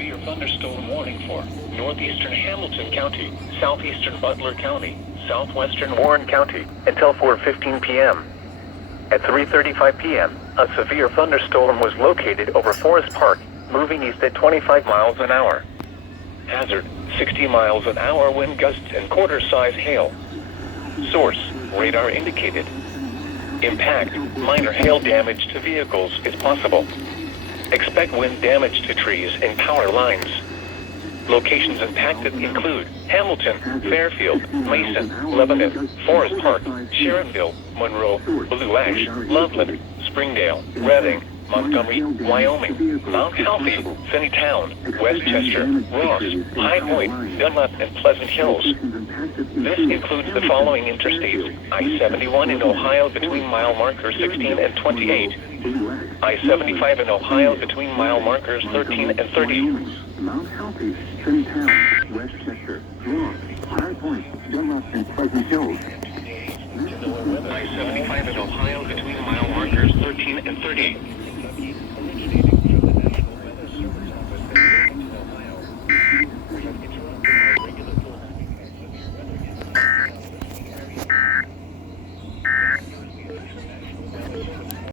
severe thunderstorm warning for northeastern Hamilton County, southeastern Butler County, southwestern Warren County until 4:15 p.m. At 3:35 p.m., a severe thunderstorm was located over Forest Park, moving east at 25 miles an hour. Hazard, 60 miles an hour wind gusts and quarter-size hail. Source, radar indicated. Impact, minor hail damage to vehicles is possible. Expect wind damage to trees and power lines. Locations impacted include Hamilton, Fairfield, Mason, Lebanon, Forest Park, Sharonville, Monroe, Blue Ash, Loveland, Springdale, Reading, Montgomery, Wyoming, Mount Healthy, Finneytown, Westchester, Ross, High Point, Dunlap, and Pleasant Hills. This includes the following interstates: I-71 in Ohio between mile markers 16 and 28. I-75 in Ohio between mile markers 13 and 30. Mount Healthy, Finneytown, Westchester, Ross, High Point, Dunlap, and Pleasant Hills. I-75 in Ohio between mile markers 13 and 30.